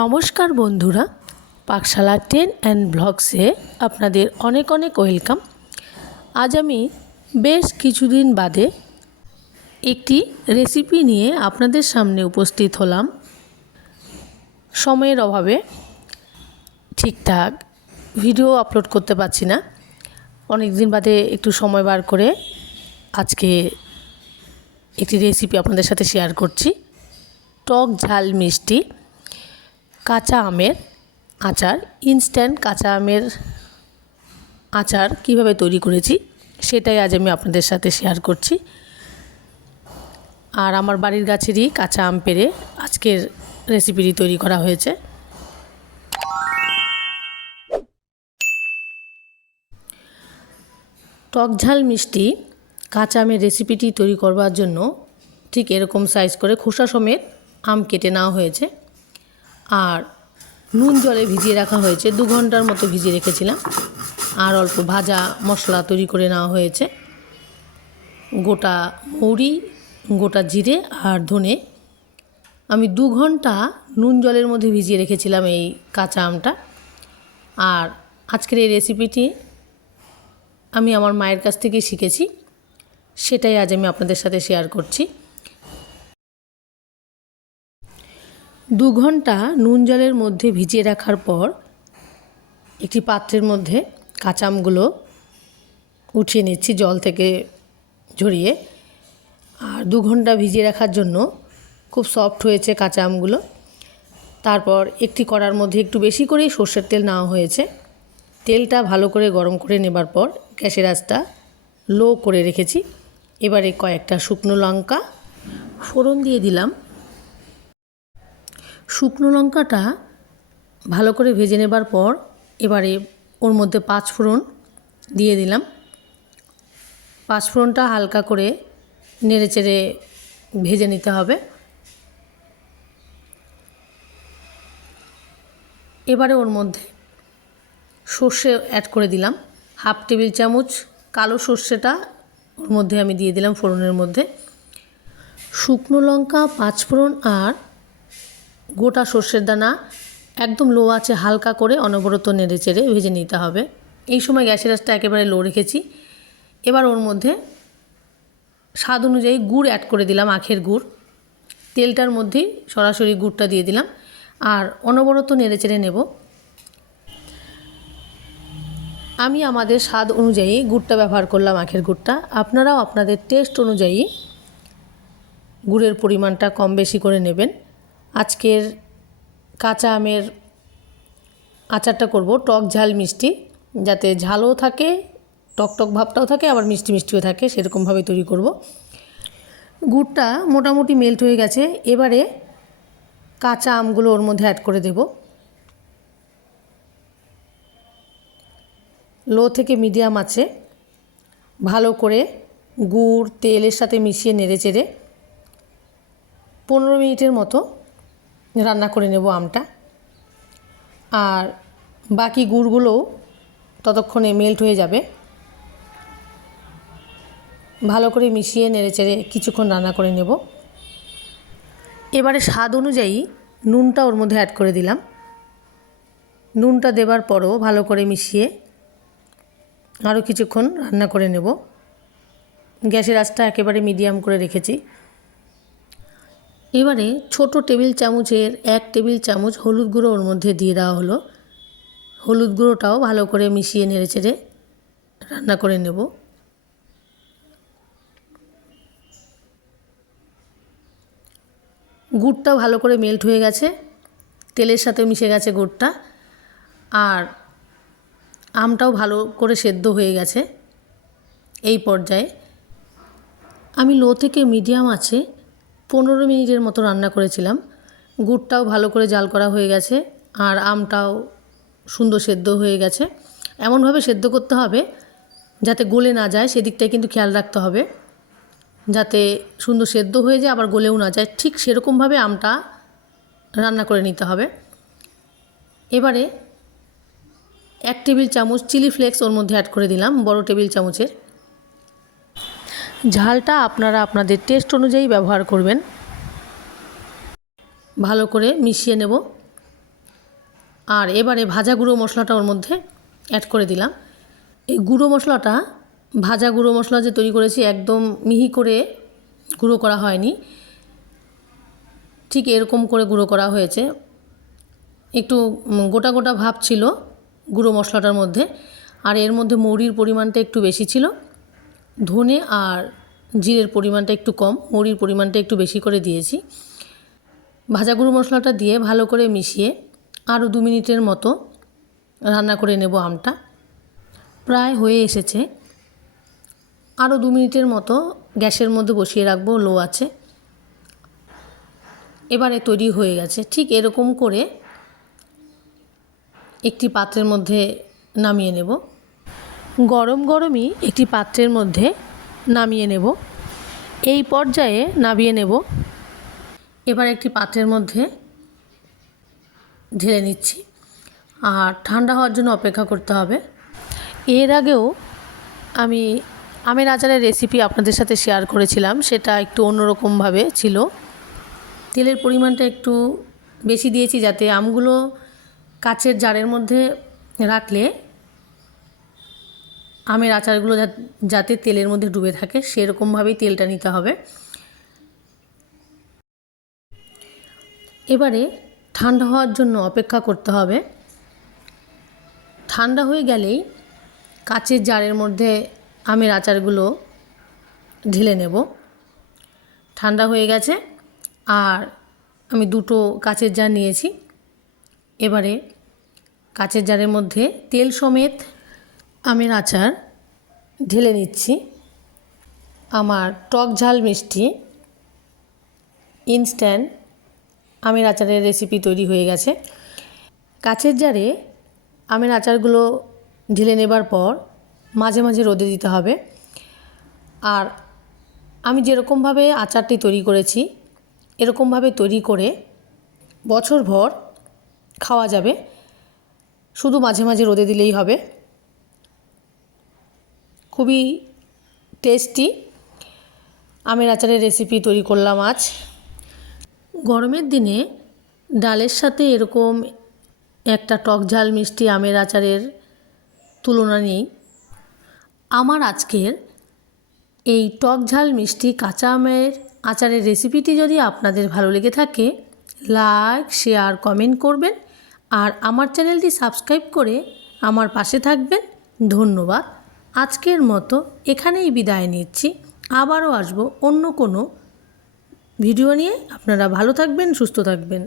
নমস্কার বন্ধুরা, পাকশালা ten and ব্লগসে আপনাদের অনেক অনেক ওয়েলকাম। আজ আমি বেশ কিছুদিন বাদে একটি রেসিপি নিয়ে আপনাদের সামনে উপস্থিত হলাম। সময়ের অভাবে ঠিকঠাক ভিডিও আপলোড করতে পারছি না। অনেক দিন বাদে একটু সময় বার করে আজকে একটি রেসিপি আপনাদের সাথে শেয়ার করছি। টক ঝাল মিষ্টি। কাঁচা আমের আচার ইনস্ট্যান্ট কাঁচা আমের আচার কীভাবে তৈরি করেছি সেটাই আজ আমি আপনাদের সাথে শেয়ার করছি। আর আমার বাড়ির গাছেরই কাঁচা আম পেরে আজকের রেসিপিটি তৈরি করা হয়েছে। টক ঝাল মিষ্টি কাঁচা আমের রেসিপিটি তৈরি করবার জন্য ঠিক এরকম সাইজ করে খোসা সমেত আম কেটে নেওয়া হয়েছে। আর নুন জলে ভিজিয়ে রাখা হয়েছে। দু ঘণ্টার মতো ভিজিয়ে রেখেছিলাম। আর অল্প ভাজা মশলা তৈরি করে নেওয়া হয়েছে। গোটা মৌরি, গোটা জিরে আর ধনে। আমি দু ঘণ্টা নুন জলের মধ্যে ভিজিয়ে রেখেছিলাম এই কাঁচা আমটা। আর আজকের এই রেসিপিটি আমি আমার মায়ের কাছ থেকে শিখেছি। সেটাই আজ আমি আপনাদের সাথে শেয়ার করছি। দু ঘণ্টা নুন জলের মধ্যে ভিজিয়ে রাখার পর একটি পাত্রের মধ্যে কাঁচা আমগুলো উঠিয়ে নিচ্ছি জল থেকে ঝরিয়ে। আর দু ঘণ্টা ভিজিয়ে রাখার জন্য খুব সফট হয়েছে কাঁচা আমগুলো তারপর একটি কড়ার মধ্যে একটু বেশি করেই সর্ষের তেল নেওয়া হয়েছে। তেলটা ভালো করে গরম করে নেবার পর গ্যাসের আঁচটা লো করে রেখেছি। এবারে কয়েকটা শুকনো লঙ্কা, ফোড়ন দিয়ে দিলাম। শুকনো লঙ্কাটা ভালো করে ভেজে নেবার পর এবারে ওর মধ্যে পাঁচ ফোড়ন দিয়ে দিলাম। পাঁচ ফোড়নটা হালকা করে নেড়ে চেড়ে ভেজে নিতে হবে। এবারে ওর মধ্যে সর্ষে অ্যাড করে দিলাম। হাফ টেবিল চামচ কালো সর্ষেটা ওর মধ্যে আমি দিয়ে দিলাম ফোড়নের মধ্যে। শুকনো লঙ্কা পাঁচফোড়ন আর গোটা সর্ষের দানা একদম লো আছে হালকা করে অনবরত নেড়ে চেড়ে ভেজে নিতে হবে। এই সময় গ্যাসের আঁচটা একেবারে লো রেখেছি। এবার ওর মধ্যে স্বাদ অনুযায়ী গুড় অ্যাড করে দিলাম, আখের গুড়। তেলটার মধ্যেই সরাসরি গুড়টা দিয়ে দিলাম আর অনবরত নেড়ে চেড়ে নেব। আমি আমাদের স্বাদ অনুযায়ী গুড়টা ব্যবহার করলাম, আখের গুড়টা। আপনারাও আপনাদের টেস্ট অনুযায়ী গুড়ের পরিমাণটা কম বেশি করে নেবেন। আজকের কাঁচা আমের আচারটা করব, টক ঝাল মিষ্টি, যাতে ঝালও থাকে টক টক ভাবটাও থাকে, আবার মিষ্টি মিষ্টিও থাকে, সেরকমভাবে তৈরি করব। গুড়টা মোটামুটি মেল্ট হয়ে গেছে, এবারে কাঁচা আমগুলো ওর মধ্যে অ্যাড করে দেব। লো থেকে মিডিয়াম আছে। ভালো করে গুড়, তেলের সাথে মিশিয়ে নেড়ে চেড়ে পনেরো মিনিটের মতো রান্না করে নেব আমটা। আর বাকি গুড়গুলোও ততক্ষণে মেল্ট হয়ে যাবে। ভালো করে মিশিয়ে নেড়েচেড়ে কিছুক্ষণ রান্না করে নেব। এবারে স্বাদ অনুযায়ী নুনটা ওর মধ্যে অ্যাড করে দিলাম। নুনটা দেবার পরও ভালো করে মিশিয়ে আরও কিছুক্ষণ রান্না করে নেব। গ্যাসের আঁচটা একেবারে মিডিয়াম করে রেখেছি। এবারে ছোট টেবিল চামচের এক টেবিল চামচ হলুদ গুঁড়ো ওর মধ্যে দিয়ে দেওয়া হলো। হলুদ গুঁড়োটাও ভালো করে মিশিয়ে নেড়ে চেড়ে রান্না করে নেব। গুড়টা ভালো করে মেল্ট হয়ে গেছে। তেলের সাথে মিশে গেছে গুড়টা। আর আমটাও ভালো করে সেদ্ধ হয়ে গেছে। এই পর্যায়ে আমি লো থেকে মিডিয়াম আছে পনেরো মিনিটের মতো রান্না করেছিলাম। গুড়টাও ভালো করে জাল করা হয়ে গেছে আর আমটাও সুন্দর সেদ্ধ হয়ে গেছে। এমনভাবে সেদ্ধ করতে হবে যাতে গলে না যায় সেদিকটাই কিন্তু খেয়াল রাখতে হবে। যাতে সুন্দর সেদ্ধ হয়ে যায় আবার গলেও না যায়, ঠিক সেরকমভাবে আমটা রান্না করে নিতে হবে। এবারে এক টেবিল চামচ চিলি ফ্লেক্স ওর মধ্যে অ্যাড করে দিলাম, বড় টেবিল চামচের। ঝালটা আপনারা আপনাদের টেস্ট অনুযায়ী ব্যবহার করবেন। ভালো করে মিশিয়ে নেব। আর এবারে ভাজা গুঁড়ো মশলাটা ওর মধ্যে অ্যাড করে দিলাম। এই গুঁড়ো মশলাটা, ভাজা গুঁড়ো মশলা যে তৈরি করেছি একদম মিহি করে গুঁড়ো করা হয়নি। ঠিক এরকম করে গুঁড়ো করা হয়েছে। একটু গোটা গোটা ভাব ছিল গুঁড়ো মশলাটার মধ্যে। আর এর মধ্যে মৌরির পরিমাণটা একটু বেশি ছিল। ধনে আর জিরের পরিমাণটা একটু কম মৌরির পরিমাণটা একটু বেশি করে দিয়েছি। ভাজা গুঁড়ো মশলাটা দিয়ে ভালো করে মিশিয়ে আরও দু মিনিটের মতো রান্না করে নেব আমটা। প্রায় হয়ে এসেছে। আরও দু মিনিটের মতো গ্যাসের মধ্যে বসিয়ে রাখব, লো আছে। এবারে তৈরি হয়ে গেছে। ঠিক এরকম করে একটি পাত্রের মধ্যে নামিয়ে নেব। গরম গরমই একটি পাত্রের মধ্যে নামিয়ে নেব। এই পর্যায়ে নামিয়ে নেব। এবার একটি পাত্রের মধ্যে ঢেলে নিচ্ছি। আর ঠান্ডা হওয়ার জন্য অপেক্ষা করতে হবে। এর আগেও আমি আমের আচারের রেসিপি আপনাদের সাথে শেয়ার করেছিলাম। সেটা একটু অন্যরকমভাবে ছিল। তেলের পরিমাণটা একটু বেশি দিয়েছি যাতে আমগুলো কাচের জারের মধ্যে রাখলে আমের আচারগুলো যাতে তেলের মধ্যে ডুবে থাকে, সেরকমভাবেই তেলটা নিতে হবে। এবারে ঠান্ডা হওয়ার জন্য অপেক্ষা করতে হবে। ঠান্ডা হয়ে গেলেই কাচের জারের মধ্যে আমের আচারগুলো ঢেলে নেব। ঠান্ডা হয়ে গেছে, আর আমি দুটো কাচের জার নিয়েছি। এবারে কাচের জারের মধ্যে তেল সমেত আমের আচার, ঢেলে নিচ্ছি। আমার টক ঝাল মিষ্টি ইনস্ট্যান্ট আমের আচারের রেসিপি তৈরি হয়ে গেছে। কাচের জারে আমের আচারগুলো ঢেলে নেবার পর মাঝে মাঝে রোদে দিতে হবে। আর আমি যেরকমভাবে আচারটি তৈরি করেছি, এরকমভাবে তৈরি করে বছরভর খাওয়া যাবে। শুধু মাঝে মাঝে রোদে দিলেই হবে। খুবই টেস্টি আমের আচারের রেসিপি তৈরি করলাম আজ। গরমের দিনে ডালের সাথে এরকম একটা টক ঝাল মিষ্টি আমের আচারের তুলনা নেই। আমার আজকের এই টক ঝাল মিষ্টি কাঁচা আমের আচারের রেসিপিটি যদি আপনাদের ভালো লেগে থাকে লাইক শেয়ার কমেন্ট করবেন। আর আমার চ্যানেলটি সাবস্ক্রাইব করে আমার পাশে থাকবেন। ধন্যবাদ। আজকের মতো এখানেই বিদায় নিচ্ছি। আবারও আসব অন্য কোনো ভিডিও নিয়ে। আপনারা ভালো থাকবেন, সুস্থ থাকবেন।